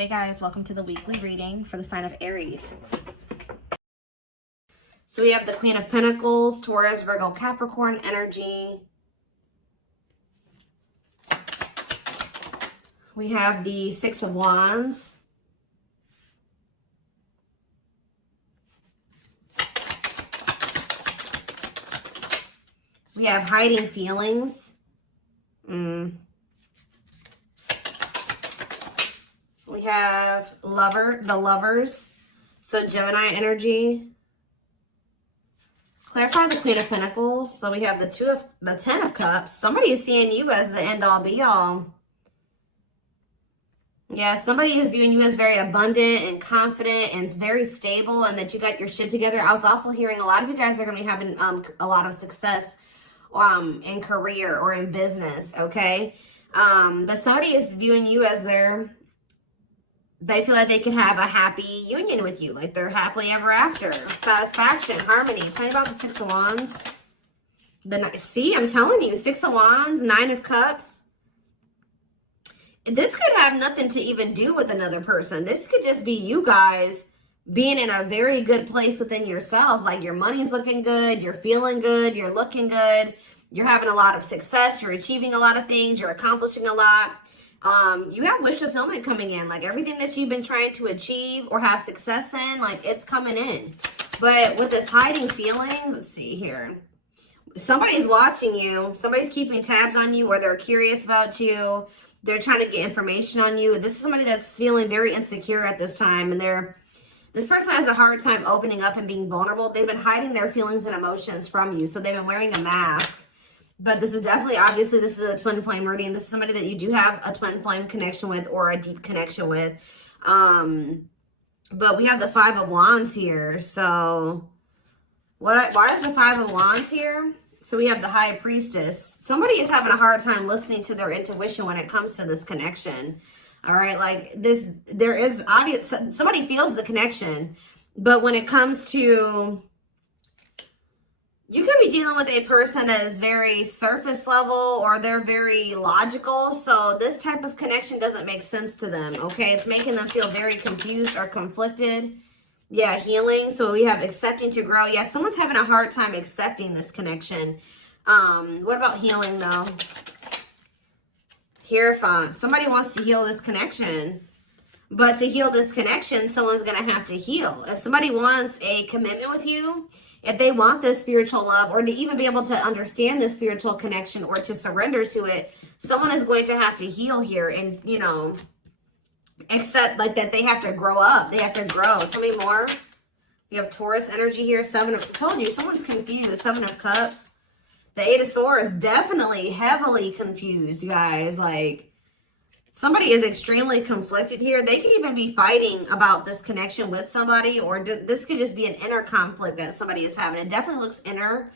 Hey guys, welcome to the weekly reading for the sign of Aries. So we have the Queen of Pentacles, Taurus, Virgo, Capricorn energy. We have the Six of Wands. We have hiding feelings. We have the lovers. So Gemini energy. Clarify the Queen of Pentacles. So we have the Ten of Cups. Somebody is seeing you as the end all be all. Yeah, somebody is viewing you as very abundant and confident and very stable, and that you got your shit together. I was also hearing a lot of you guys are going to be having a lot of success in career or in business, okay? But somebody is viewing you as they feel like they can have a happy union with you, like they're happily ever after, satisfaction, harmony. Tell me about the Six of Wands. See, I'm telling you, Six of Wands, Nine of Cups. This could have nothing to even do with another person. This could just be you guys being in a very good place within yourselves. Like your money's looking good, you're feeling good, you're looking good, you're having a lot of success, you're achieving a lot of things, you're accomplishing a lot. You have wish fulfillment coming in, like everything that you've been trying to achieve or have success in, like it's coming in. But with this hiding feelings, let's see here. Somebody's watching you, somebody's keeping tabs on you, or they're curious about you. They're trying to get information on you. This is somebody that's feeling very insecure at this time, and this person has a hard time opening up and being vulnerable. They've been hiding their feelings and emotions from you, so they've been wearing a mask. But this is definitely, obviously, this is a twin flame reading. This is somebody that you do have a twin flame connection with or a deep connection with. But we have the Five of Wands here. So why is the Five of Wands here? So we have the High Priestess. Somebody is having a hard time listening to their intuition when it comes to this connection. All right, like this, there is obvious, somebody feels the connection. But when it comes to, you could be dealing with a person that is very surface level or they're very logical. So this type of connection doesn't make sense to them, okay? It's making them feel very confused or conflicted. Yeah, healing. So we have accepting to grow. Yeah, someone's having a hard time accepting this connection. What about healing though? Hierophant. Somebody wants to heal this connection. But to heal this connection, someone's going to have to heal. If somebody wants a commitment with you, if they want this spiritual love, or to even be able to understand this spiritual connection or to surrender to it, someone is going to have to heal here and, you know, accept like that they have to grow up. They have to grow. Tell me more. We have Taurus energy here. I told you, someone's confused. Seven of Cups. The Eight of Swords, definitely heavily confused, guys. Like, somebody is extremely conflicted here. They could even be fighting about this connection with somebody, or this could just be an inner conflict that somebody is having. It definitely looks inner,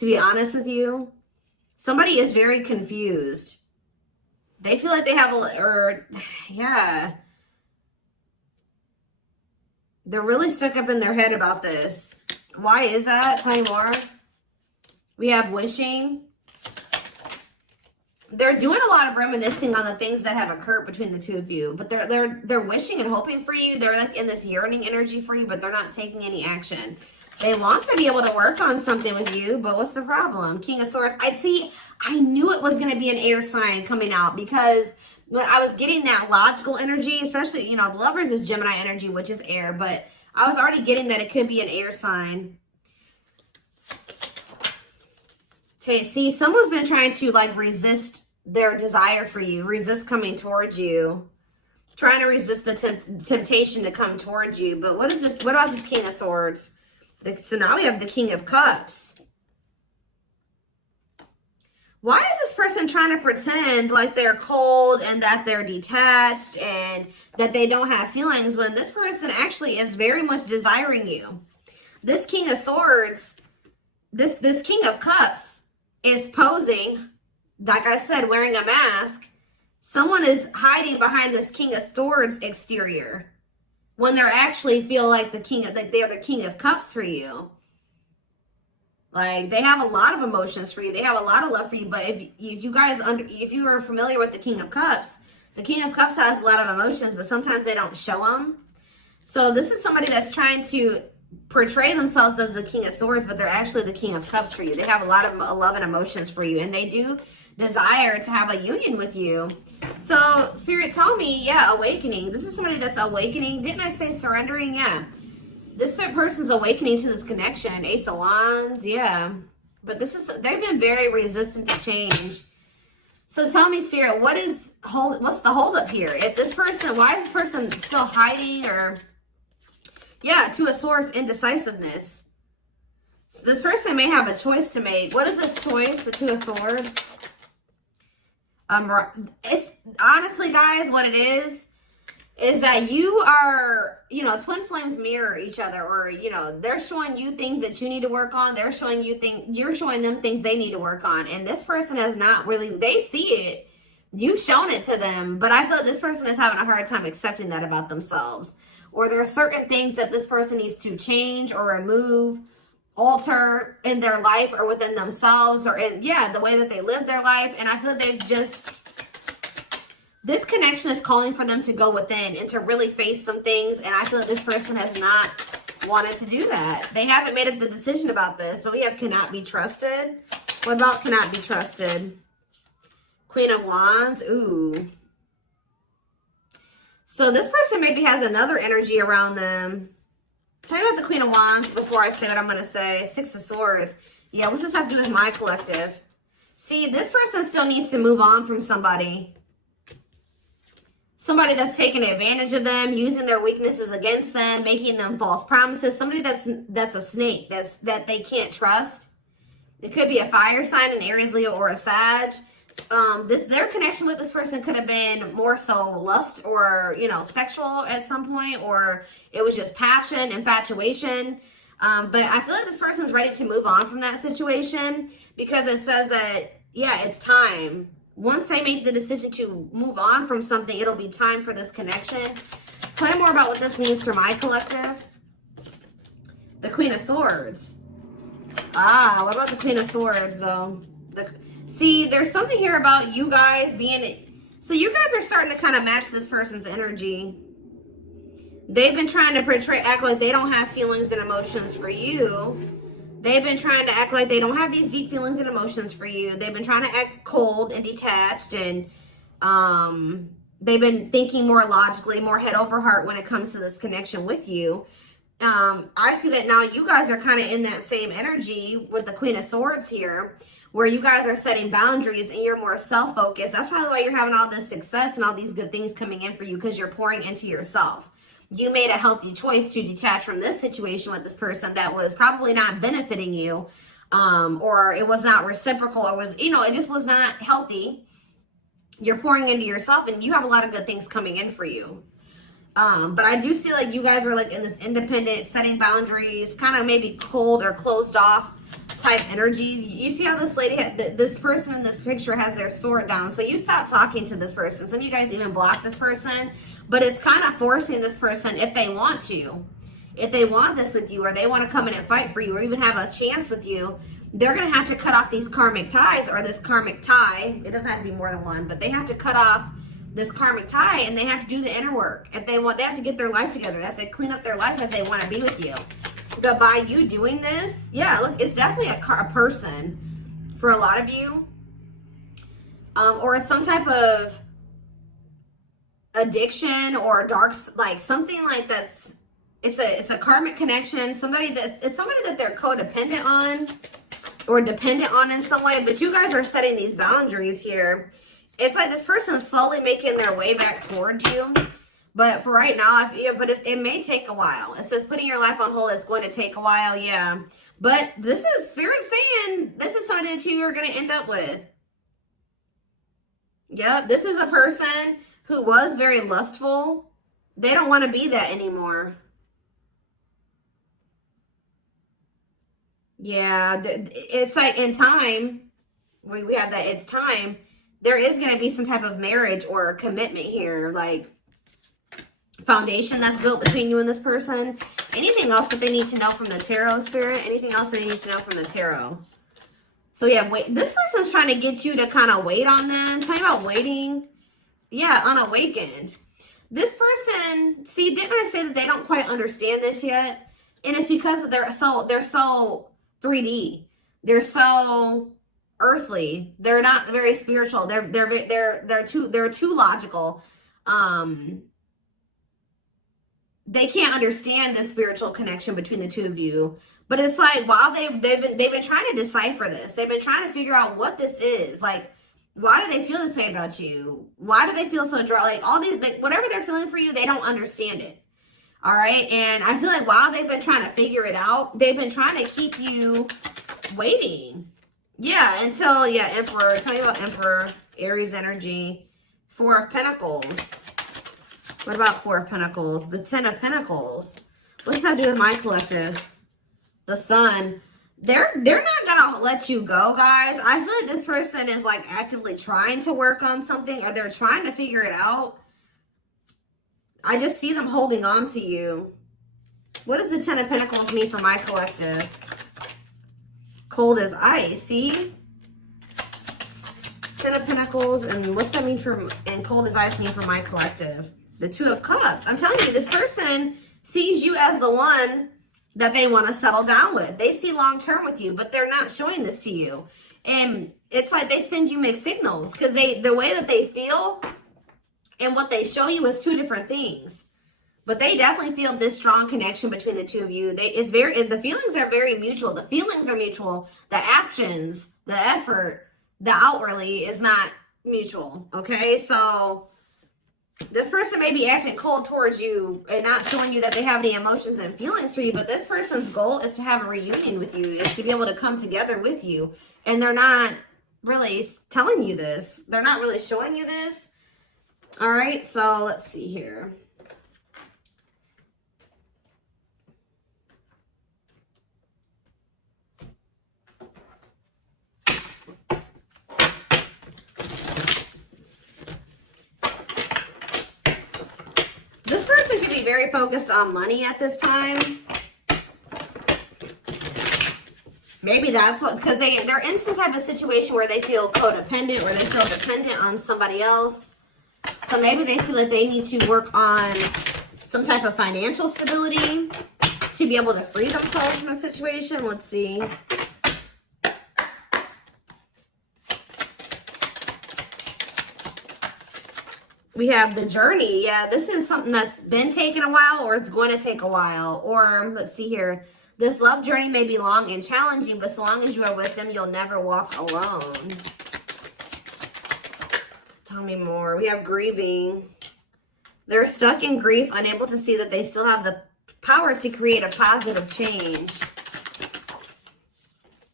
to be honest with you. Somebody is very confused. They feel like they have yeah. They're really stuck up in their head about this. Why is that? Tell me more. We have wishing. They're doing a lot of reminiscing on the things that have occurred between the two of you, but they're wishing and hoping for you. They're like in this yearning energy for you, but they're not taking any action. They want to be able to work on something with you, but what's the problem? King of Swords. I knew it was going to be an air sign coming out, because when I was getting that logical energy, especially, you know, the Lovers is Gemini energy, which is air, but I was already getting that it could be an air sign. See, someone's been trying to like resist their desire for you, resist coming towards you, trying to resist the temptation to come towards you. But what about this King of Swords? So now we have the King of Cups. Why is this person trying to pretend like they're cold and that they're detached and that they don't have feelings, when this person actually is very much desiring you? This King of Swords, this King of Cups is posing, like I said, wearing a mask. Someone is hiding behind this King of Swords exterior when they're actually feel like they're the King of Cups for you. Like, they have a lot of emotions for you. They have a lot of love for you. But if you are familiar with the King of Cups, The King of Cups has a lot of emotions, but sometimes they don't show them. So this is somebody that's trying to portray themselves as the King of Swords, but they're actually the King of Cups for you. They have a lot of love and emotions for you, and they do desire to have a union with you. So Spirit, tell me, yeah, awakening. This is somebody that's awakening. Didn't I say surrendering? Yeah. This person's awakening to this connection. Ace of Wands, yeah. But they've been very resistant to change. So tell me, Spirit, what's the holdup here? If this person, why is this person still hiding? Or, yeah, Two of Swords, indecisiveness. So this person may have a choice to make. What is this choice? The Two of Swords. It's honestly, guys, what it is that you are, you know, twin flames mirror each other, or, you know, they're showing you things that you need to work on. They're showing you you're showing them things they need to work on. And this person has not really, they see it. You've shown it to them, but I feel like this person is having a hard time accepting that about themselves. Or there are certain things that this person needs to change or remove, alter in their life or within themselves, or in, yeah, the way that they live their life. And I feel like they've just, this connection is calling for them to go within and to really face some things. And I feel like this person has not wanted to do that. They haven't made up the decision about this, but we have cannot be trusted. What about cannot be trusted? Queen of Wands. Ooh. So this person maybe has another energy around them. Tell me about the Queen of Wands before I say what I'm going to say. Six of Swords. Yeah, what's this have to do with my collective? See, this person still needs to move on from somebody. Somebody that's taking advantage of them, using their weaknesses against them, making them false promises. Somebody that's a snake, that they can't trust. It could be a fire sign, an Aries, Leo, or a Sag. Their connection with this person could have been more so lust or, you know, sexual at some point, or it was just passion, infatuation. But I feel like this person's ready to move on from that situation, because it says that, yeah, it's time. Once they make the decision to move on from something, it'll be time for this connection. Tell me more about what this means for my collective. The Queen of Swords. Ah, what about the Queen of Swords, though? See, there's something here about you guys being... So you guys are starting to kind of match this person's energy. They've been trying to act like they don't have feelings and emotions for you. They've been trying to act like they don't have these deep feelings and emotions for you. They've been trying to act cold and detached, and they've been thinking more logically, more head over heart when it comes to this connection with you. I see that now you guys are kind of in that same energy with the Queen of Swords here, where you guys are setting boundaries and you're more self-focused. That's probably why you're having all this success and all these good things coming in for you, because you're pouring into yourself. You made a healthy choice to detach from this situation with this person that was probably not benefiting you, or it was not reciprocal, or was, you know, it just was not healthy. You're pouring into yourself, and you have a lot of good things coming in for you. But I do feel like you guys are like in this independent, setting boundaries, kind of maybe cold or closed off type energy. You see how this lady, this person in this picture has their sword down. So you stop talking to this person. Some of you guys even block this person, but it's kind of forcing this person, if they want to, if they want this with you, or they want to come in and fight for you, or even have a chance with you, they're going to have to cut off these karmic ties, or this karmic tie. It doesn't have to be more than one, but they have to cut off this karmic tie, and they have to do the inner work. If they want, they have to get their life together. They have to clean up their life if they want to be with you. But by you doing this, yeah, look, it's definitely a person for a lot of you, or some type of addiction or dark, like something like that's, it's a karmic connection. It's somebody that they're codependent on or dependent on in some way. But you guys are setting these boundaries here. It's like this person is slowly making their way back towards you. But for right now, it may take a while. It says putting your life on hold, it's going to take a while, yeah. But this is Spirit saying this is something that you are going to end up with. Yep, this is a person who was very lustful. They don't want to be that anymore. Yeah, it's like in time, we have that, it's time. There is going to be some type of marriage or commitment here, like foundation that's built between you and this person. Anything else that they need to know from the tarot, Spirit? Anything else they need to know from the tarot? So yeah, wait. This person's trying to get you to kind of wait on them. Tell me about waiting. yeah, unawakened. This person, see, didn't I say that they don't quite understand this yet? And it's because they're so 3D. They're so earthly. They're not very spiritual. They're too logical. They can't understand the spiritual connection between the two of you. But it's like, while they've been trying to decipher this. They've been trying to figure out what this is. Like, why do they feel this way about you? Why do they feel so dry? Like, all these, like, whatever they're feeling for you, they don't understand it. All right. And I feel like while they've been trying to figure it out, they've been trying to keep you waiting. Yeah. Until, yeah, Emperor. Tell me about Emperor, Aries energy, Four of Pentacles. What about Four of Pentacles? The Ten of Pentacles. What's that do with my collective? The Sun. They're not gonna let you go, guys. I feel like this person is like actively trying to work on something, or they're trying to figure it out. I just see them holding on to you. What does the Ten of Pentacles mean for my collective? Cold as ice. See? Ten of Pentacles, and what's that mean for, and cold as ice mean for my collective? The Two of Cups. I'm telling you, this person sees you as the one that they want to settle down with. They see long-term with you, but they're not showing this to you. And it's like they send you mixed signals, because the way that they feel and what they show you is two different things. But they definitely feel this strong connection between the two of you. The feelings are very mutual. The feelings are mutual. The actions, the effort, the outwardly is not mutual. Okay, so this person may be acting cold towards you and not showing you that they have any emotions and feelings for you, but this person's goal is to have a reunion with you, is to be able to come together with you. And they're not really telling you this. They're not really showing you this. All right, so let's see here. This person could be very focused on money at this time. Maybe that's what, because they're in some type of situation where they feel codependent, or they feel dependent on somebody else. So maybe they feel like they need to work on some type of financial stability to be able to free themselves from the situation. Let's see. We have the journey. Yeah, this is something that's been taking a while, or it's going to take a while. Or let's see here. This love journey may be long and challenging, but so long as you are with them, you'll never walk alone. Tell me more. We have grieving. They're stuck in grief, unable to see that they still have the power to create a positive change.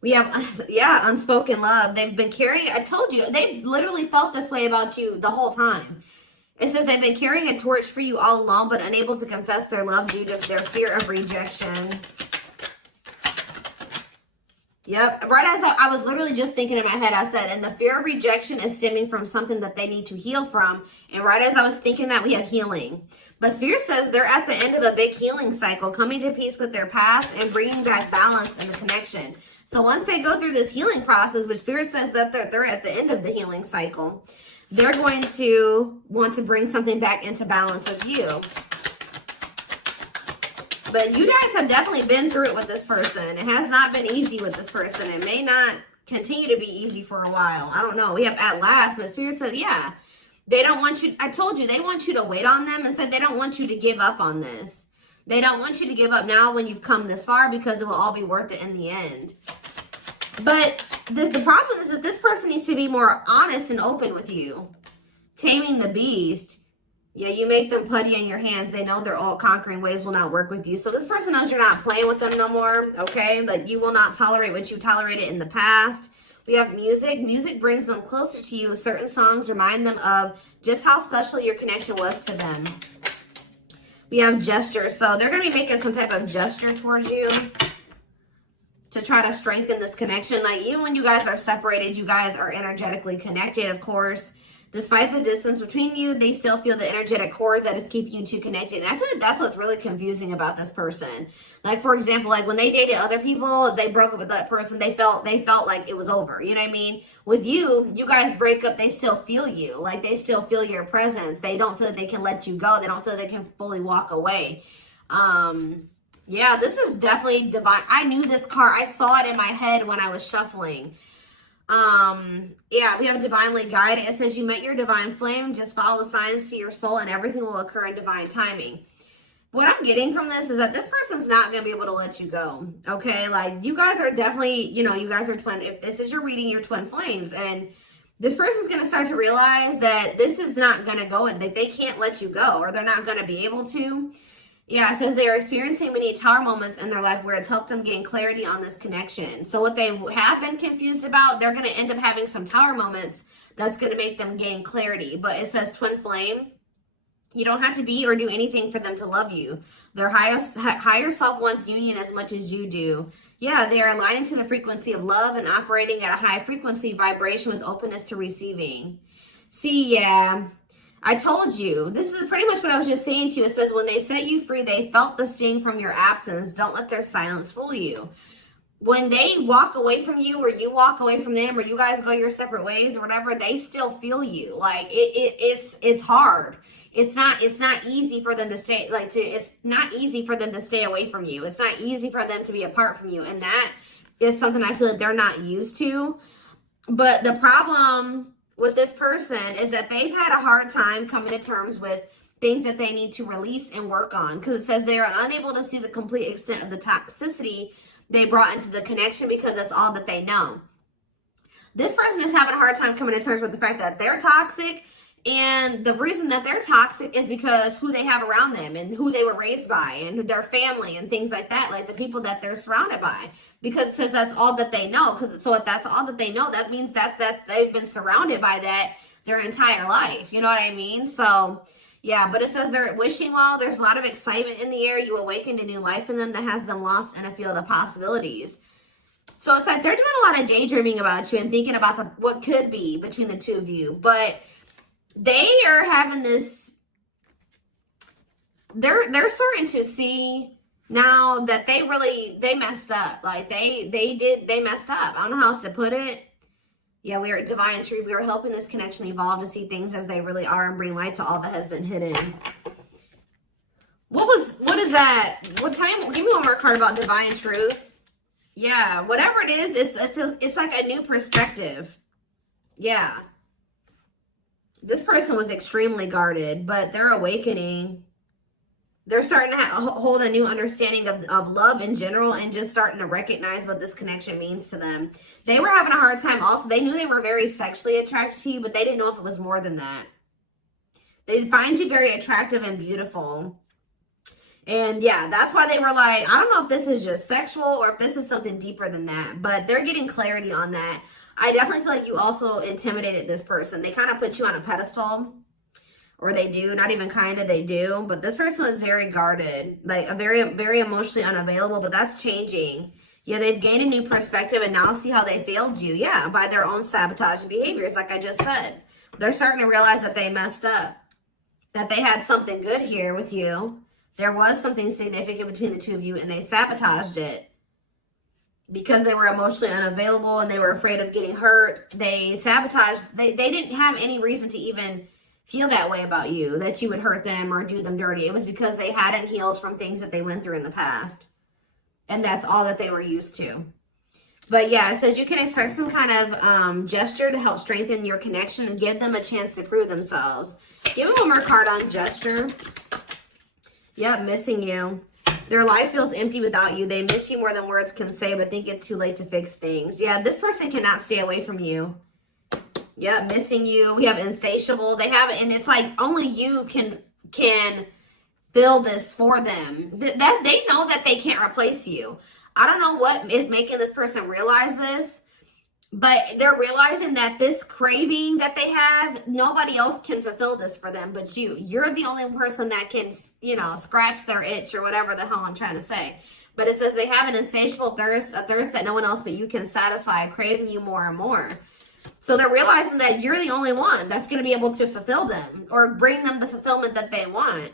We have, yeah, unspoken love. They've been carrying, I told you, they've literally felt this way about you the whole time. It says they've been carrying a torch for you all along, but unable to confess their love due to their fear of rejection. Yep. Right as I was literally just thinking in my head, I said, and the fear of rejection is stemming from something that they need to heal from. And right as I was thinking that, we have healing. But Spirit says they're at the end of a big healing cycle, coming to peace with their past and bringing back balance and the connection. So once they go through this healing process, which Spirit says that they're at the end of the healing cycle, they're going to want to bring something back into balance with you. But you guys have definitely been through it with this person. It has not been easy with this person. It may not continue to be easy for a while. I don't know. We have at last, but Spirit said, yeah, they don't want you. I told you, they want you to wait on them, and said they don't want you to give up on this. They don't want you to give up now when you've come this far, because it will all be worth it in the end. But the problem is that this person needs to be more honest and open with you. Taming the beast. Yeah, you make them putty in your hands. They know their all-conquering ways will not work with you. So this person knows you're not playing with them no more, okay? Like, you will not tolerate what you tolerated in the past. We have music. Music brings them closer to you. Certain songs remind them of just how special your connection was to them. We have gestures. So they're going to be making some type of gesture towards you to try to strengthen this connection. Like, even when you guys are separated, you guys are energetically connected, of course. Despite the distance between you, they still feel the energetic cord that is keeping you two connected. And I feel like that's what's really confusing about this person. Like, for example, like when they dated other people, they broke up with that person, they felt like it was over. You know what I mean? With you, you guys break up, they still feel you. Like, they still feel your presence. They don't feel like they can let you go. They don't feel like they can fully walk away. Yeah, this is definitely divine. I knew this card. I saw it in my head when I was shuffling. Yeah, we have divinely guided. It says you met your divine flame. Just follow the signs to your soul and everything will occur in divine timing. What I'm getting from this is that this person's not going to be able to let you go. Okay, like you guys are definitely, you know, you guys are twin. If this is your reading, you're twin flames, and this person's going to start to realize that this is not going to go and they can't let you go, or they're not going to be able to. Yeah, it says they are experiencing many tower moments in their life where it's helped them gain clarity on this connection. So what they have been confused about, they're going to end up having some tower moments that's going to make them gain clarity. But it says twin flame. You don't have to be or do anything for them to love you. Their higher self wants union as much as you do. Yeah, they are aligning to the frequency of love and operating at a high frequency vibration with openness to receiving. See, yeah. I told you, this is pretty much what I was just saying to you. It says, when they set you free, they felt the sting from your absence. Don't let their silence fool you. When they walk away from you, or you walk away from them, or you guys go your separate ways or whatever, they still feel you. Like it's hard. It's not easy for them to stay, it's not easy for them to stay away from you. It's not easy for them to be apart from you. And that is something I feel like they're not used to. But the problem with this person is that they've had a hard time coming to terms with things that they need to release and work on, because it says they are unable to see the complete extent of the toxicity they brought into the connection because that's all that they know. This person is having a hard time coming to terms with the fact that they're toxic, and the reason that they're toxic is because who they have around them and who they were raised by and their family and things like that, like the people that they're surrounded by. Because it says that's all that they know. So if that's all that they know, that means that they've been surrounded by that their entire life. You know what I mean? So yeah, but it says they're wishing well. There's a lot of excitement in the air. You awakened a new life in them that has them lost in a field of possibilities. So it's like they're doing a lot of daydreaming about you and thinking about what could be between the two of you. But they are having this, they're starting to see now that they messed up. Like they messed up. I don't know how else to put it. Yeah, we are at divine truth. We are helping this connection evolve to see things as they really are and bring light to all that has been hidden. What is that? What time? Give me one more card about divine truth. Yeah, whatever it is, it's like a new perspective. Yeah. This person was extremely guarded, but they're awakening. They're starting to hold a new understanding of love in general and just starting to recognize what this connection means to them. They were having a hard time also. They knew they were very sexually attracted to you, but they didn't know if it was more than that. They find you very attractive and beautiful. And yeah, that's why they were like, I don't know if this is just sexual or if this is something deeper than that, but they're getting clarity on that. I definitely feel like you also intimidated this person. They kind of put you on a pedestal. Or they do, not even kind of, they do. But this person was very guarded, like a very, very emotionally unavailable, but that's changing. Yeah, they've gained a new perspective and now see how they failed you. Yeah, by their own sabotaging behaviors, like I just said. They're starting to realize that they messed up, that they had something good here with you. There was something significant between the two of you and they sabotaged it. Because they were emotionally unavailable and they were afraid of getting hurt, they sabotaged. They didn't have any reason to even feel that way about you, that you would hurt them or do them dirty. It was because they hadn't healed from things that they went through in the past. And that's all that they were used to. But yeah, it says you can expect some kind of gesture to help strengthen your connection and give them a chance to prove themselves. Give them one more card on gesture. Yep, missing you. Their life feels empty without you. They miss you more than words can say, but think it's too late to fix things. Yeah, this person cannot stay away from you. Yeah, missing you. We have insatiable. They have it, and it's like only you can fill this for them. That they know that they can't replace you. I don't know what is making this person realize this, but they're realizing that this craving that they have, nobody else can fulfill this for them but you. You're the only person that can, you know, scratch their itch or whatever the hell I'm trying to say. But it says they have an insatiable thirst, a thirst that no one else but you can satisfy, craving you more and more. So they're realizing that you're the only one that's going to be able to fulfill them or bring them the fulfillment that they want.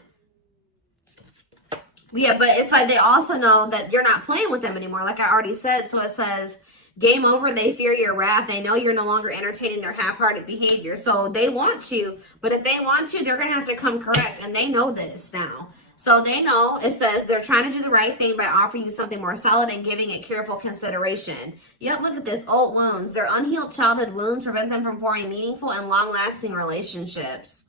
Yeah, but it's like they also know that you're not playing with them anymore, like I already said. So it says, game over, they fear your wrath. They know you're no longer entertaining their half-hearted behavior. So they want you, but if they want you, they're going to have to come correct. And they know this now. So they know, it says, they're trying to do the right thing by offering you something more solid and giving it careful consideration. Yet look at this, old wounds. Their unhealed childhood wounds prevent them from forming meaningful and long-lasting relationships.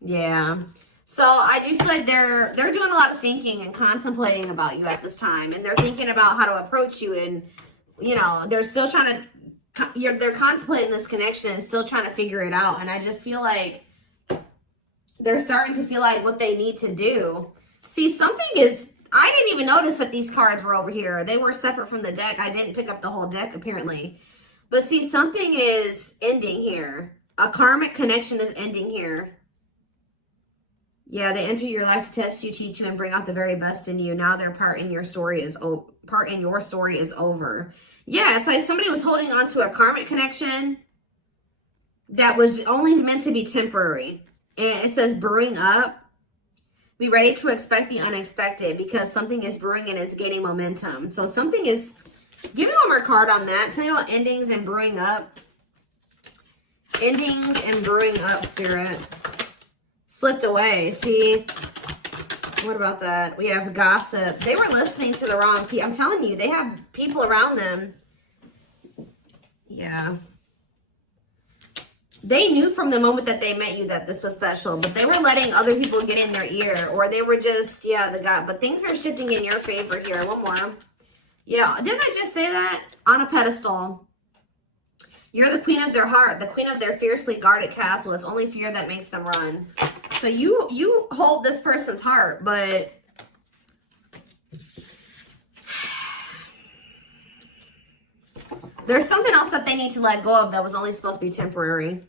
Yeah. So I do feel like they're doing a lot of thinking and contemplating about you at this time. And they're thinking about how to approach you. And, you know, they're still trying to, they're contemplating this connection and still trying to figure it out. And I just feel like they're starting to feel like what they need to do. See, something is, I didn't even notice that these cards were over here. They were separate from the deck. I didn't pick up the whole deck, apparently. But see, something is ending here. A karmic connection is ending here. Yeah, they enter your life to test you, teach you, and bring out the very best in you. Now their part in your story is over. Yeah, it's like somebody was holding on to a karmic connection that was only meant to be temporary. And it says brewing up. Be ready to expect the unexpected because something is brewing and it's gaining momentum. So something is, give me one more card on that. Tell me about endings and brewing up. Endings and brewing up, Spirit. Slipped away. See, what about that? We have gossip. They were listening to the wrong people. I'm telling you, they have people around them. Yeah. They knew from the moment that they met you that this was special, but they were letting other people get in their ear, or they were just, yeah, but things are shifting in your favor here. One more. Yeah, didn't I just say that? On a pedestal. You're the queen of their heart, the queen of their fiercely guarded castle. It's only fear that makes them run. So you hold this person's heart, but there's something else that they need to let go of that was only supposed to be temporary.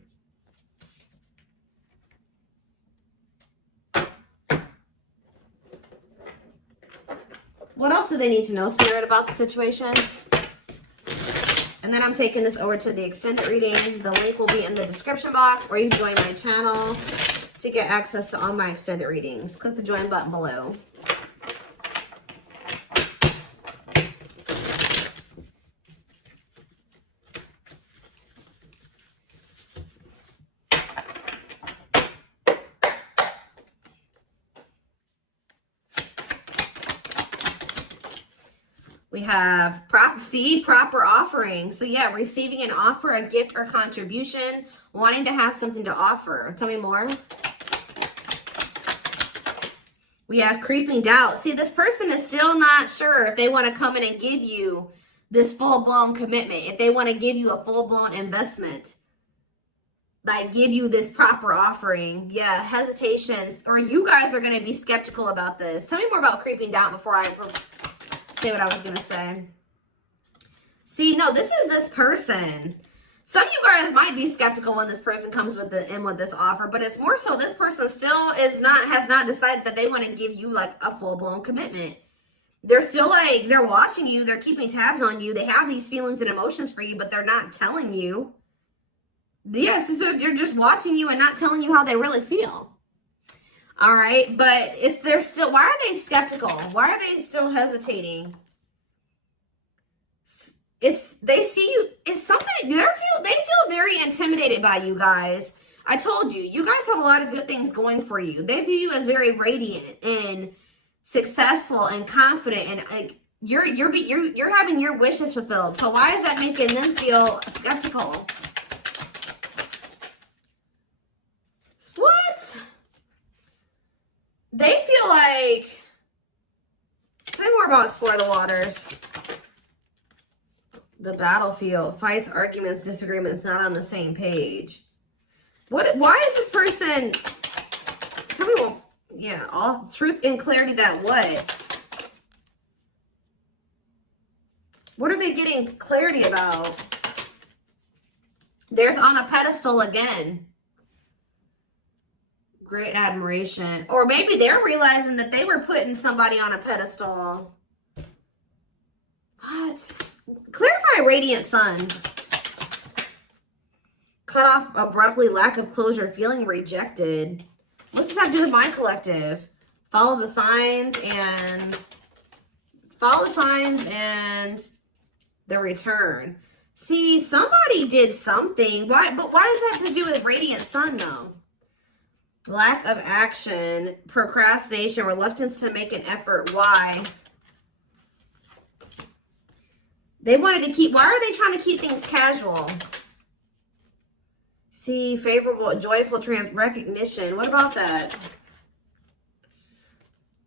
What else do they need to know, Spirit, about the situation? And then I'm taking this over to the extended reading. The link will be in the description box, or you can join my channel to get access to all my extended readings. Click the join button below. We have proper offering. So yeah, receiving an offer, a gift, or contribution, wanting to have something to offer. Tell me more. We have creeping doubt. See, this person is still not sure if they want to come in and give you this full-blown commitment, if they want to give you a full-blown investment, like give you this proper offering. Yeah, hesitations, or you guys are going to be skeptical about this. Tell me more about creeping doubt before I say what I was going to say. See, no, this is this person. Some of you guys might be skeptical when this person comes with this offer, but it's more so this person still has not decided that they want to give you like a full-blown commitment. They're still like, they're watching you, they're keeping tabs on you, they have these feelings and emotions for you, but they're not telling you. Yes, so they're just watching you and not telling you how they really feel. All right, but they're still, why are they skeptical? Why are they still hesitating? They see you, it's something, they feel very intimidated by you guys. I told you, you guys have a lot of good things going for you. They view you as very radiant and successful and confident, and like you're having your wishes fulfilled. So why is that making them feel skeptical? What? They feel like, tell me more about Explore the Waters. The battlefield, fights, arguments, disagreements, not on the same page. Why is this person, tell me what, yeah, all truth and clarity that what? What are they getting clarity about? There's on a pedestal again. Great admiration. Or maybe they're realizing that they were putting somebody on a pedestal. What? Clarify radiant sun. Cut off abruptly, lack of closure, feeling rejected. What's this have to do with my collective? Follow the signs and the return. See, somebody did something. Why? But why does that have to do with radiant sun though? Lack of action, procrastination, reluctance to make an effort. Why? They wanted to keep, why are they trying to keep things casual? See, favorable, joyful recognition. What about that?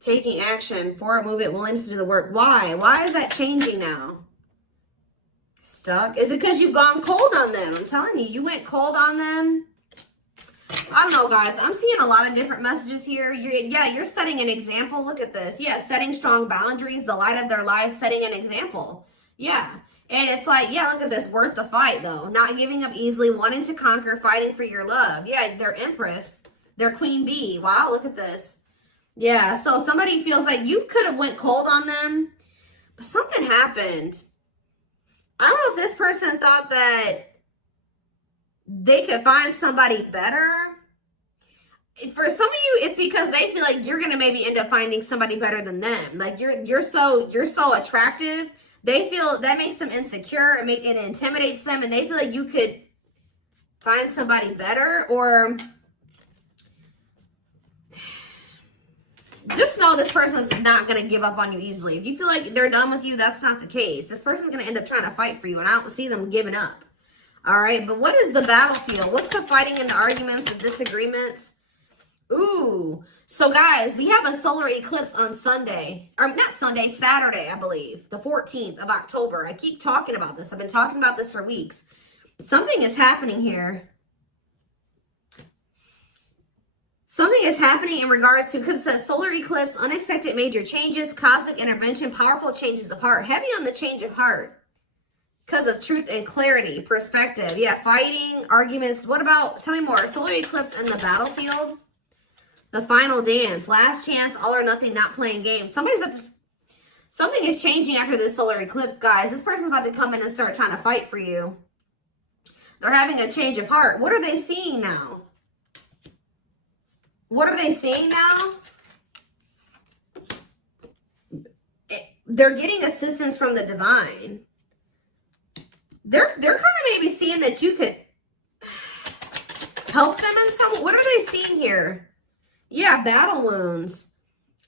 Taking action, forward movement, willingness to do the work. Why? Why is that changing now? Stuck? Is it because you've gone cold on them? I'm telling you, you went cold on them. I don't know, guys. I'm seeing a lot of different messages here. You're setting an example. Look at this. Yeah, setting strong boundaries, the light of their life, setting an example. Yeah. And it's like, yeah, look at this. Worth the fight, though. Not giving up easily, wanting to conquer, fighting for your love. Yeah, they're Empress. They're Queen Bee. Wow, look at this. Yeah, so somebody feels like you could have went cold on them, but something happened. I don't know if this person thought that they could find somebody better. For some of you, it's because they feel like you're going to maybe end up finding somebody better than them. Like you're so attractive. They feel that makes them insecure. It intimidates them, and they feel like you could find somebody better. Or just know this person is not going to give up on you easily. If you feel like they're done with you, that's not the case. This person's going to end up trying to fight for you, and I don't see them giving up. All right, but what is the battlefield? What's the fighting and the arguments, the disagreements? Ooh, so guys, we have a solar eclipse on Sunday, or not Sunday, Saturday, I believe, the 14th of October. I keep talking about this. I've been talking about this for weeks. Something is happening here. Something is happening in regards to, because it says solar eclipse, unexpected major changes, cosmic intervention, powerful changes of heart. Heavy on the change of heart because of truth and clarity, perspective. Yeah, fighting, arguments. What about, tell me more. Solar eclipse and the battlefield. The final dance, last chance, all or nothing, not playing games. Somebody's about to, something is changing after this solar eclipse, guys. This person's about to come in and start trying to fight for you. They're having a change of heart. What are they seeing now? What are they seeing now? They're getting assistance from the divine. They're kind of maybe seeing that you could help them in some. What are they seeing here? Yeah, battle wounds.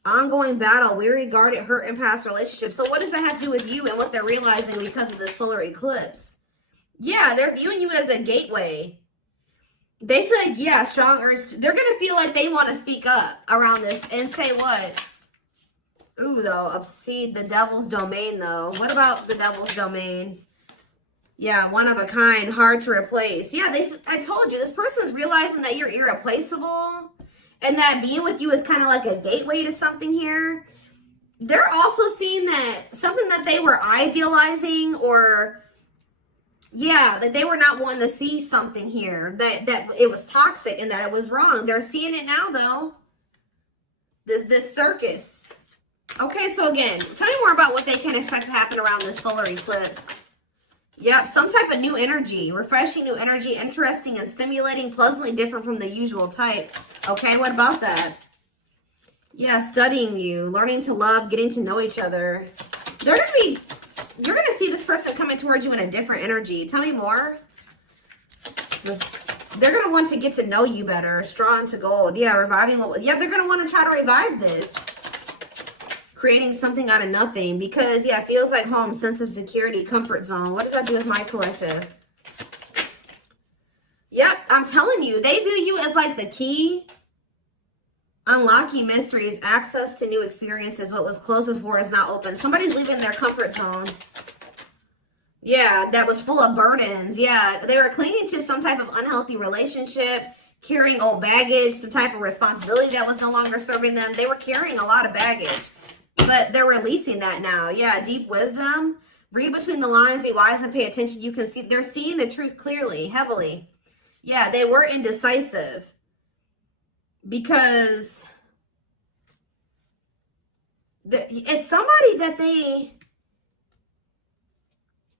Ongoing battle, weary, guarded, hurt, and past relationships. So what does that have to do with you and what they're realizing because of the solar eclipse? Yeah, they're viewing you as a gateway. They feel like, yeah, strong urge. They're going to feel like they want to speak up around this and say what? Ooh, though, obsede the devil's domain, though. What about the devil's domain? Yeah, one of a kind, hard to replace. Yeah, I told you, this person is realizing that you're irreplaceable and that being with you is kind of like a gateway to something here. They're also seeing that something that they were idealizing, or yeah, that they were not wanting to see something here, that it was toxic and that it was wrong. They're seeing it now, though. This circus. Okay, so again, tell me more about what they can expect to happen around this solar eclipse. Yep, some type of new energy, refreshing new energy, interesting and stimulating, pleasantly different from the usual type. Okay, what about that? Yeah, studying you, learning to love, getting to know each other. You're going to see this person coming towards you in a different energy. Tell me more. They're going to want to get to know you better. Straw into gold. Yeah, reviving. Yeah, they're going to want to try to revive this. Creating something out of nothing. Because, yeah, it feels like home, sense of security, comfort zone. What does that do with my collective? Yep, I'm telling you. They view you as like the key. Unlocking mysteries, access to new experiences. What was closed before is now open. Somebody's leaving their comfort zone. Yeah, that was full of burdens. Yeah, they were clinging to some type of unhealthy relationship, carrying old baggage, some type of responsibility that was no longer serving them. They were carrying a lot of baggage, but they're releasing that now. Yeah, deep wisdom. Read between the lines, be wise and pay attention. You can see, they're seeing the truth clearly, heavily. Yeah, they were indecisive. Because it's somebody that they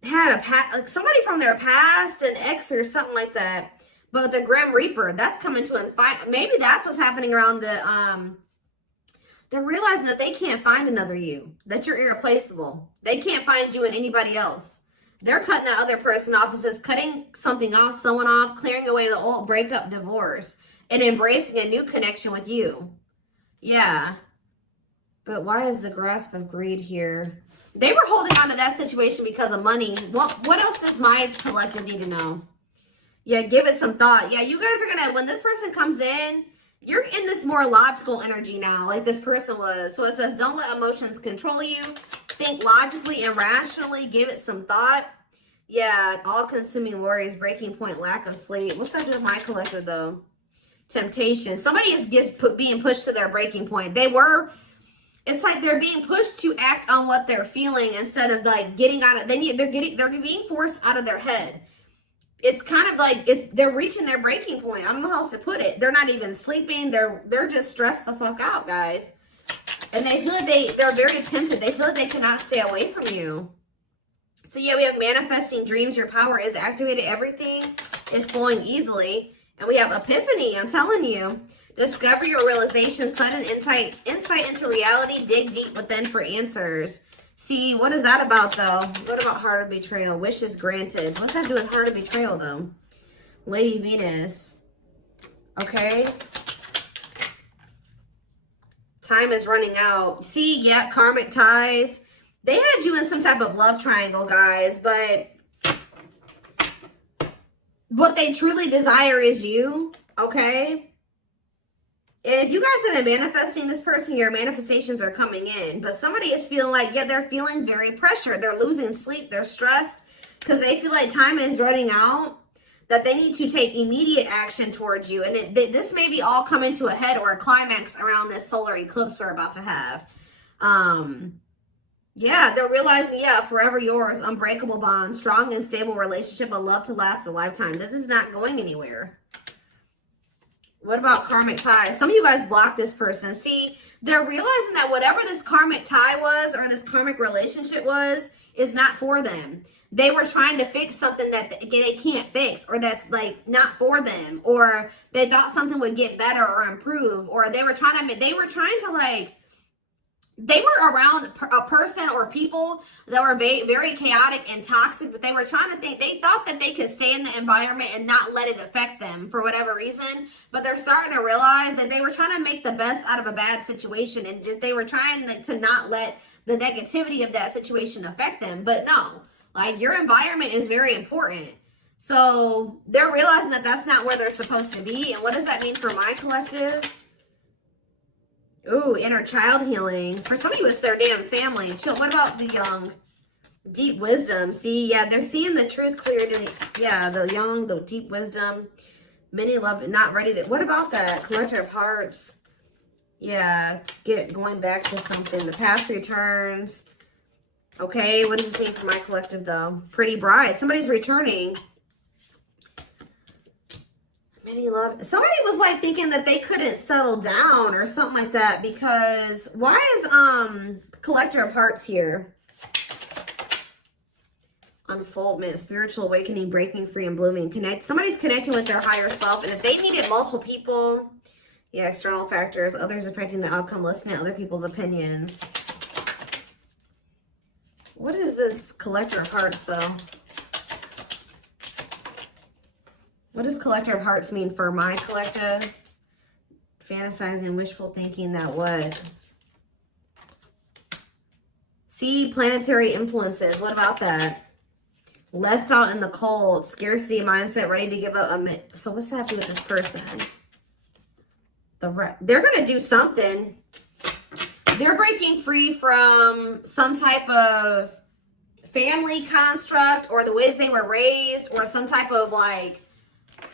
had like somebody from their past, an ex or something like that. But the Grim Reaper, that's coming to an fight. Maybe that's what's happening around they're realizing that they can't find another you, that you're irreplaceable. They can't find you in anybody else. They're cutting that other person off. It says cutting something off, someone off, clearing away the old breakup, divorce, and embracing a new connection with you. Yeah. But why is the grasp of greed here? They were holding on to that situation because of money. What else does my collective need to know? Yeah, give it some thought. Yeah, you guys are going to, when this person comes in, you're in this more logical energy now, like this person was. So it says, don't let emotions control you. Think logically and rationally. Give it some thought. Yeah, all-consuming worries, breaking point, lack of sleep. What's that do with my collective, though? Temptation. Somebody is being pushed to their breaking point. It's like they're being pushed to act on what they're feeling instead of like getting out of. They're being forced out of their head. It's kind of like they're reaching their breaking point. I don't know how else to put it. They're not even sleeping. They're just stressed the fuck out, guys. And they feel like they're very tempted. They feel like they cannot stay away from you. So yeah, we have manifesting dreams. Your power is activated. Everything is flowing easily. And we have epiphany. I'm telling you. Discover your realization. Sudden insight into reality. Dig deep within for answers. See, what is that about, though? What about heart of betrayal? Wishes granted. What's that do with heart of betrayal, though? Lady Venus. Okay. Time is running out. See, yeah, karmic ties. They had you in some type of love triangle, guys, but what they truly desire is you, okay? If you guys have been manifesting this person, your manifestations are coming in. But somebody is feeling like, yeah, they're feeling very pressured. They're losing sleep. They're stressed because they feel like time is running out, that they need to take immediate action towards you. And this may be all coming to a head or a climax around this solar eclipse we're about to have. Yeah, they're realizing, yeah, forever yours, unbreakable bond, strong and stable relationship, a love to last a lifetime. This is not going anywhere. What about karmic ties? Some of you guys blocked this person. See, they're realizing that whatever this karmic tie was or this karmic relationship was is not for them. They were trying to fix something that they can't fix, or that's like not for them, or they thought something would get better or improve, or they were trying to like, they were around a person or people that were very, very chaotic and toxic, but they were trying to think, they thought that they could stay in the environment and not let it affect them for whatever reason. But they're starting to realize that they were trying to make the best out of a bad situation, and just, they were trying to not let the negativity of that situation affect them. But no, like, your environment is very important. So they're realizing that that's not where they're supposed to be. And what does that mean for my collective? Ooh, inner child healing. For some of you, it's their damn family. Chill. What about the young? Deep wisdom. See, yeah, they're seeing the truth clearly. Yeah, the young, the deep wisdom. Many love, not ready to. What about that? Collector of hearts. Yeah, going back to something. The past returns. Okay, what does this mean for my collective, though? Pretty bride. Somebody's returning. Many love. Somebody was like thinking that they couldn't settle down or something like that, because why is collector of hearts here? Unfoldment, spiritual awakening, breaking free and blooming. Somebody's connecting with their higher self, and if they needed multiple people, yeah, external factors, others affecting the outcome, listening to other people's opinions. What is this collector of hearts, though? What does collector of hearts mean for my collective? Fantasizing, wishful thinking, that what? See, planetary influences. What about that? Left out in the cold, scarcity mindset, ready to give up. So what's that have to do with this person? They're going to do something. They're breaking free from some type of family construct, or the ways they were raised, or some type of like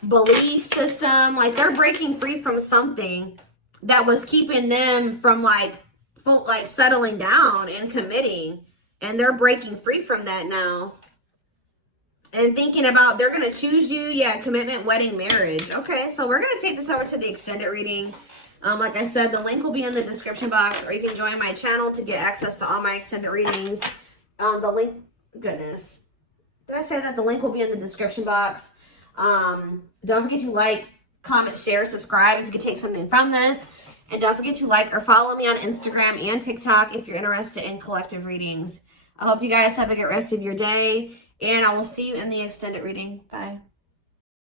belief system. Like, they're breaking free from something that was keeping them from like settling down and committing, and they're breaking free from that now and thinking about they're going to choose you. Yeah, commitment, wedding, marriage. Okay, so we're going to take this over to the extended reading. Like I said, the link will be in the description box, or you can join my channel to get access to all my extended readings. The link, goodness, did I say that? The link will be in the description box. Don't forget to like, comment, share, subscribe if you could take something from this. And don't forget to like or follow me on Instagram and TikTok if you're interested in collective readings. I hope you guys have a good rest of your day, and I will see you in the extended reading. Bye.